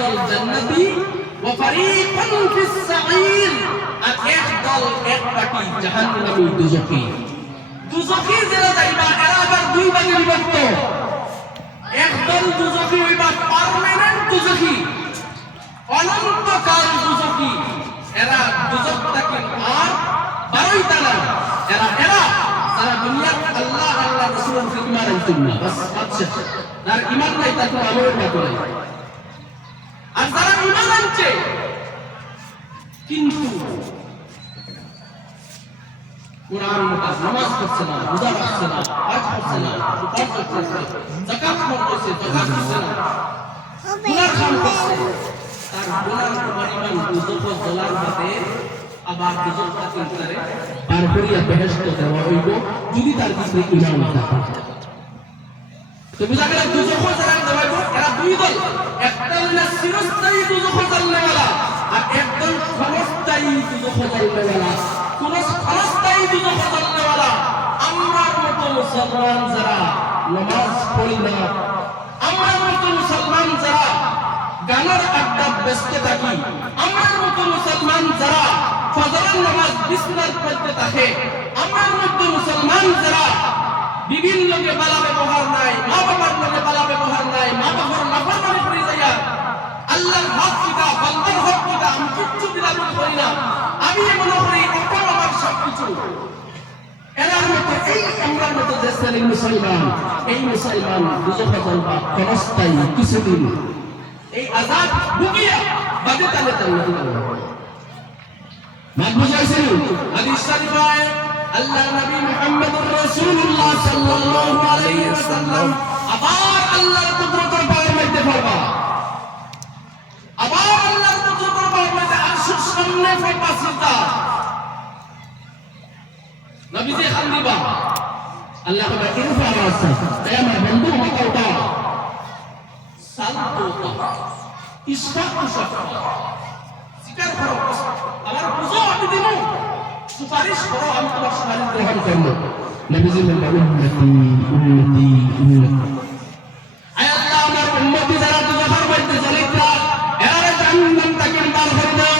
দল জান্নাতি ওয়া ফারিকুন ফিস সাঈর, আর এক দল এক পার্টি জাহান্নামী দুজখী। দুজখী যারা যাইবা এরা আবার দুই ভাগে বিভক্ত। এক দল দুজখী হইবা পার্মানেন্ট দুজখী, অনন্তকাল দুজখী। এরা দুজখ থেকে আর বারোই তালা। এরা যারা দুনিয়ার আল্লাহ আল্লাহ রাসূলের ইমান আনছেন না, বাস আচ্ছা তার ইমান নাই, তার কোনো আমলের মতো নাই। আর যারা ইমান আনছে কিন্তু কোরআন মতো নামাজ পড়ছে না, রোজা রাখছে না, হজ করছে না, ফরজ করছে, যাকাত করছে, যাকাত করছে না, গুনাহ কাম করছে, তার গুনাহ পরিমাণ দুজখ জ্বলার মধ্যে আবার দুজখ থেকে করে পার করিয়া বেহেশত দেওয়া হইব যদি তার ভিতরে ঈমান থাকে। তো বুঝা গেল দুজখ যারা দেওয়াইব এরা দুই দল, একটা হলো চিরস্থায়ী দুজখ জ্বলনেওয়ালা আর একদল ক্ষণস্থায়ী দুজখ জ্বলনেওয়ালা। কোন ক্ষণস্থায়ী দুজখ জ্বলনেওয়ালা আমরার মতো মুসলমান যারা নামাজ পড়ি না, আমরার মতো মুসলমান যারা গানের আড্ডা ব্যস্ত থাকি, আমরার মতো মুসলমান যারা ফজরের নামাজ বিছানার পড়তে থাকে, আমরার মতো মুসলমান যারা বিভিন্ন লোকে বালা ব্যবহার নাই, মা বাবার লোকে বালা ব্যবহার নাই, মা বাবার নাফরমানি করে যাইয়া আল্লাহর হক কিতা বান্দার হক কিতা আমি কিচ্ছু দিলাম করি না, আমি মনে করি এখন আমার সবকিছু। এরার মতো এই আমরার মতো যে শ্রেণীর মুসলমান, এই মুসলমান দুজখ জ্বলবা ক্ষণস্থায়ী কিছুদিন, এই আযাব ভুগিয়া বাদে তালে জান্নাতে যাবে। মাত বুঝাইছেন? হাদিস শরীফে আল্লাহ নবী মুহাম্মদুর রাসূলুল্লাহ সাল্লাল্লাহু আলাইহি ওয়াসাল্লাম আবার আল্লাহর কুদরতের পাওয়ার মধ্যে পড়বা, আবার আল্লাহর কুদরতের পাওয়ার মধ্যে আরশের সামনে পড়বা সিজদা। নবীজি খান দিবা আল্লাহ কবে ইরফা রাসা, এ আমার বন্ধু মাথা উঠা, সালতোতা ইশফাকু শাফা, জিকির করো, আমার বুঝো আমি দিব, সুপারিশ করো আমি তোমার সুপারিশ গ্রহণ করব। নবীজি বললেন উম্মতি উম্মতি উম্মতি, আয় আল্লাহ আমার উম্মতি যারা দুজখের মধ্যে জ্বলিতা এরা জাহান্নাম থেকে বার করে দাও।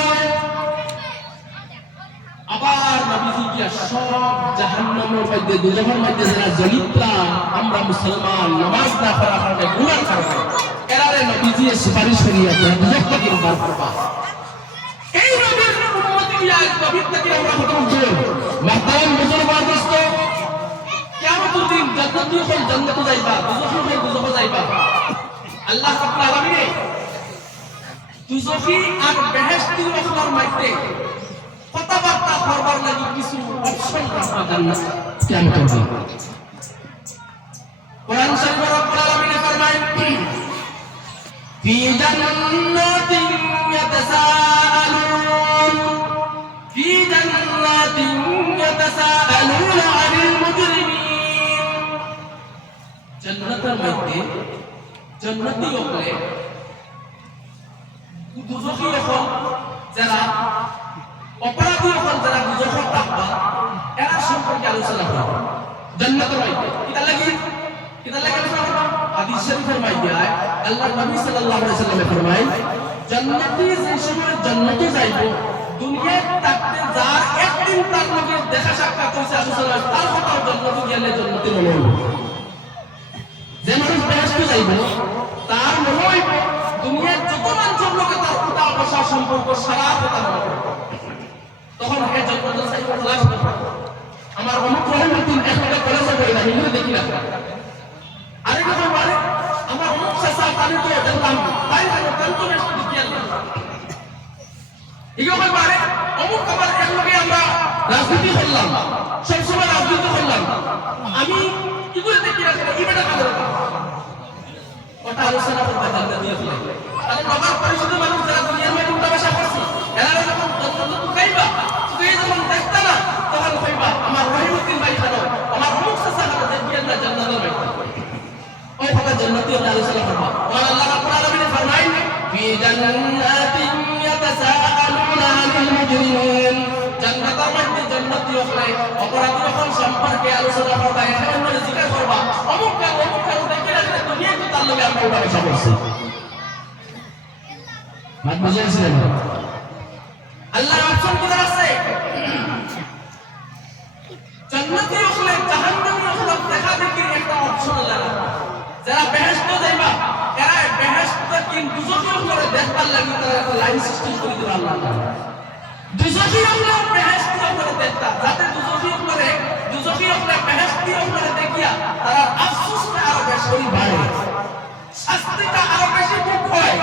আবার নবীজি কি সব জাহান্নামের মধ্যে দুজখের মধ্যে যারা জ্বলিতা আমরা মুসলমান নামাজ না পড়ার কারণে গুনাহ করব, এরারে নবীজি সুপারিশ করিয়া দুজখ থেকে বার করবা। এই নবীর উম্মতি কি আজ নবী থেকে আমরা খতম করব। মাহতারাম মুসলমান দোস্ত, কিয়ামতের দিন জান্নাতি হল জান্নাতে যাইবা, দুজখী হল দুজখে যাইবা। আল্লাহ রাব্বুল আলামিন দুজখী আর বেহেশতি রাখলার মধ্যে কথাবার্তা করবার লাগি কিছু অপশন রাখবা জান্নাত কিয়ামতের দিন। কোরআন শরীফে রব্বুল আলামিন ফরমায় ফি জান্নাতিন ইয়াতাসাআলুন, ফি জান্নাতিন ইয়াতাসাআলুনা আনিল মুজরিমিন। জান্নাতের মধ্যে জান্নাতি হলে দুজখী হল যারা অপরাধী হল যারা দুজখে থাকবা এরা সম্পর্কে আলোচনা করবে জান্নাতের মধ্যে। কিতা লাগি আলোচনা করবা? হাদিস শরীফের মধ্যে আল্লাহ নবী সাল্লাল্লাহু আলাইহি ওয়াসাল্লাম ফরমায় জান্নাতি যে সময় জান্নাতে যাইব দুনিয়ায় থাকতে যার একদিন তার লগে দেখা সাক্ষাৎ হইছে আলোচনা তার কথা জান্নাতে গেলে জান্নাতে মনে হইব। যে মানুষ বেহেশতে যাইব তার মনে হইব দুনিয়ার যত মানুষের লগে তার উঠা বসা সম্পর্ক সারা কথা মনে হইব। তখন হে জান্নাতে যাইব ক্লাস করবে, আমার অমুক রহমতুল একবারে কলেজে পড়ি না হিন্দু দেখি না, আরে কথা বলে আমার অমুক চাচা তাহলে তো দেখলাম তাই তো বেশি দেখি আল্লাহ এগুলো পারে অমুক আবার একলগে আমরা রাজনীতি করলাম, সবসময় রাজনীতি করলাম, আমি কি করে দেখি না এই বেটা কাজ ওটা আলোচনা করতে জানতে দিয়ে ফেলে। তাহলে নগর পরিষদের মানুষ যারা দুনিয়ার মধ্যে উঠাবসা করছে এরা যখন তন্ত্র খাইবা তুই যখন দেখতা না তখন কইবা আমার রহিমউদ্দিন ভাই খানো আমার অমুক চাচা খানো দেখি আল্লাহ জান্নাতের বাইরে ওই কথা জান্নাতি আলোচনা করবা। আল্লাহ রাব্বুল আলামিন ফরমায় ফি জান্নাতিন ইয়াতাসাআলুনা আনিল মুজরিমিন, জান্নাতের মধ্যে জান্নাতি হলে অপরাধী হল সম্পর্কে আলোচনা করবা, এখানে মনে জিজ্ঞাসা করবা অমুক কারণ দেখি রাখলে দুনিয়াতে তার লগে আমরা উঠা বসা করছি। বাদ বুঝেছিলেন আল্লাহর অপশন গুলো আছে জান্নাতি হলে জাহান্নামী হলে দেখা দেখি একটা অপশন লাগা যারা বেহেশত যাইবা এরা বেহেশত কি দুজকি হলে দেখবার লাগি তারা একটা লাইন সিস্টেম করে দিল আল্লাহ দুজকি হলে বেহেশত হলে দেখতা যাতে দুজকি হলে বেহেশতি হলে দেখিয়া তারা আফসোসটা আরো বেশি বাড়ে শাস্তিটা আরো বেশি দুঃখ হয়